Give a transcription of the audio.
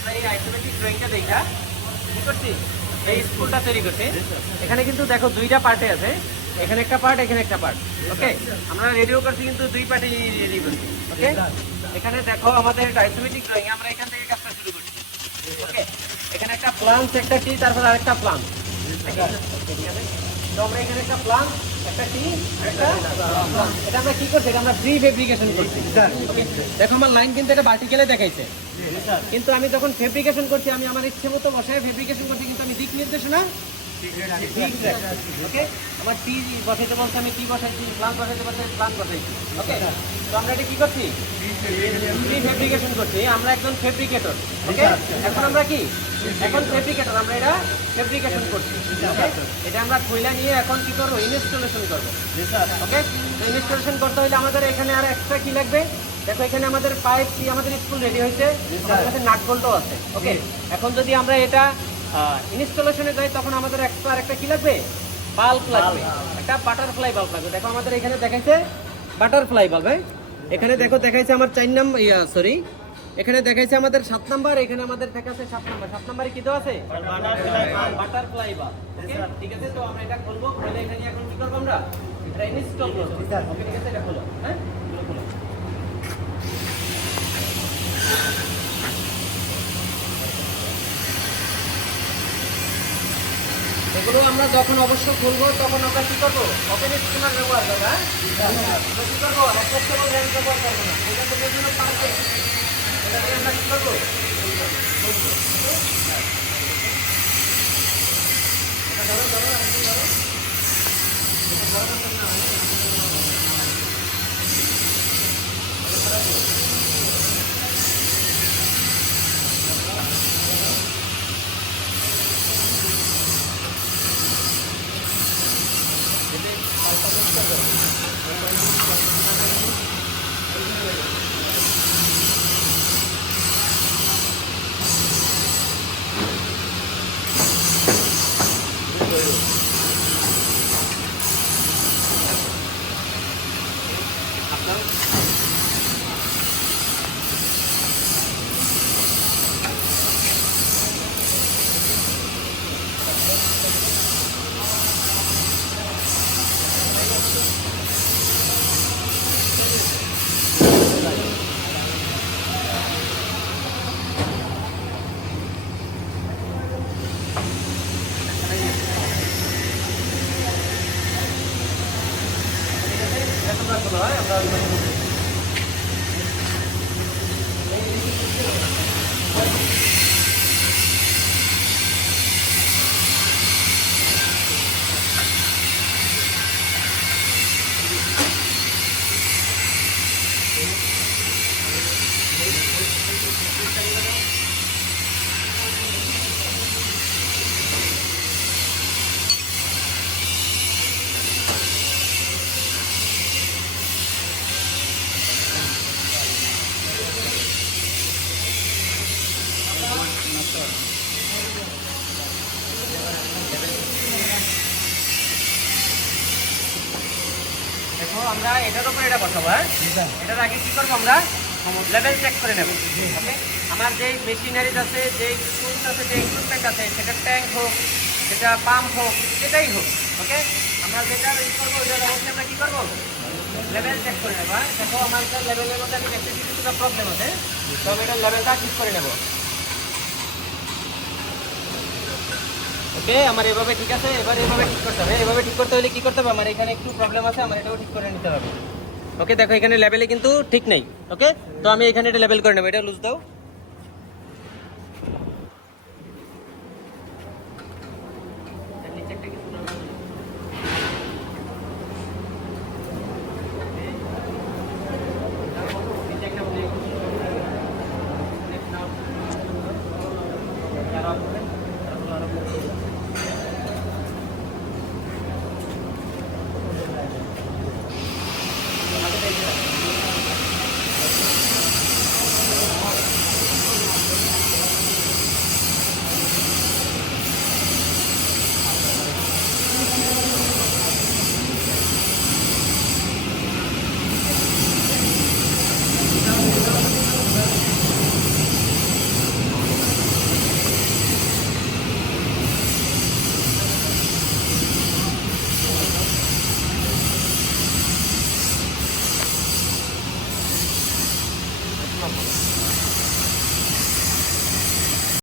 আমরা এই আইসোমেট্রিক ড্রয়িংটা দেখা। কি করছি? এই স্কুলটা তৈরি করছি। এখানে কিন্তু দেখো দুইটা পার্টে আছে। এখানে একটা পার্ট এখানে একটা পার্ট ওকে আমরা রেডিও করছি, কিন্তু দুই পার্টে রেডি করছি। ওকে এখানে দেখো আমাদের আইসোমেট্রিক ড্রয়িং আমরা এখান থেকে কাজটা শুরু করছি। ওকে এখানে একটা প্লান্ট একটা টি তারপর আরেকটা প্লান্ট ঠিক আছে তো আমরা এখানে একটা একটা টি একটা এটা আমরা কি করছি? এটা আমরা প্রি ফেব্রিকেশন করছি? দেখো আমার লাইন কিন্তু এটা ভার্টিক্যালে দেখাইছে। কিন্তু আমি যখন ফেব্রিকেশন করছি আমি আমার ইচ্ছে মতো বসায় ফেব্রিকেশন করছি কিন্তু আমি দিক নির্দেশনা ওকে আমার টি বসাইতে বলছে আমি টি বসাইছি প্লান বসাইতে বলছে প্লান বসাইছি। ওকে তো আমরা এটা কি করছি? ফেব্রিকেশন করছি। আমরা একজন ফেব্রিকেটর ওকে এখন আমরা কি? এখন ফেব্রিকেটর আমরা এটা ফেব্রিকেশন করছি এটা আমরা নিয়ে এখন কি করব? ইনস্টলেশন করব। ওকে ইনস্টলেশন করতে হলে আমাদের এখানে আর এক্সট্রা কি লাগবে? দেখো এখানে আমাদের পাইপ কি আমাদের স্কুল রেডি হয়েছে? আমাদের কাছে নাট বল্টও আছে ওকে এখন যদি আমরা এটা ইনস্টলেশনে যাই তখন আমাদের এক্সট্রা একটা কি লাগবে? বাল্ব লাগবে। একটা বাটারফ্লাই বাল্ব লাগবে। দেখো আমাদের এখানে দেখাইছে বাটারফ্লাই বাল্ব হ্যাঁ? এখানে দেখো দেখাইছে আমার চার নাম্বার সরি এখানে দেখাইছে আমাদের সাত নাম্বার এখানে আমাদের দেখাচ্ছে সাত নাম্বার। সাত নাম্বারে কি দেওয়া আছে? বাটারফ্লাই বাল্ব ওকে ঠিক আছে তো আমরা এটা খুলবো। খুলে এখানে এখন কি করব আমরা? এটা ইনস্টল করব। ঠিক আছে এটা খোলো হ্যাঁ? এগুলো আমরা যখন অবশ্য খুলবো তখন আমরা কি করব? ওপেন স্কিমার ব্যবহার করব হ্যাঁ? আমরা কি করব? অ্যাক্সেসেবল র্যাম ব্যবহার করব। না এটা তো জন্য পারবে এটা দিয়ে আমরা কি করব? ধরো ধরো ধরো। এটা Thank you. দেখো আমরা এটার উপরে এটা বসাবো হ্যাঁ? এটার আগে কি করব আমরা? লেভেল চেক করে নেব ওকে আমার যে মেশিনারিজ আছে যে টুলস আছে যে ইকুইপমেন্ট আছে সেটা ট্যাঙ্ক হোক সেটা পাম্প হোক যেটাই হোক ওকে আমরা যেটা ই করব ওইটার অবশ্যই আমরা কি করব? লেভেল চেক করে নেব হ্যাঁ? দেখো আমার লেভেলের মধ্যে আমি দেখতেছি কিছুটা প্রবলেম আছে। তো আমি এটার লেভেলটা ঠিক করে নেব। ওকে? আমার এভাবে ঠিক আছে, এবার এভাবে ঠিক করতে হবে। এভাবে ঠিক করতে হলে কি করতে হবে? আমার এখানে একটু প্রবলেম আছে, আমার এটাও ঠিক করে নিতে হবে। ওকে, দেখো, এখানে লেভেলে কিন্তু ঠিক নেই, ওকে? তো আমি এখানে এটা লেভেল করে নেব। এটা লুজ দাও।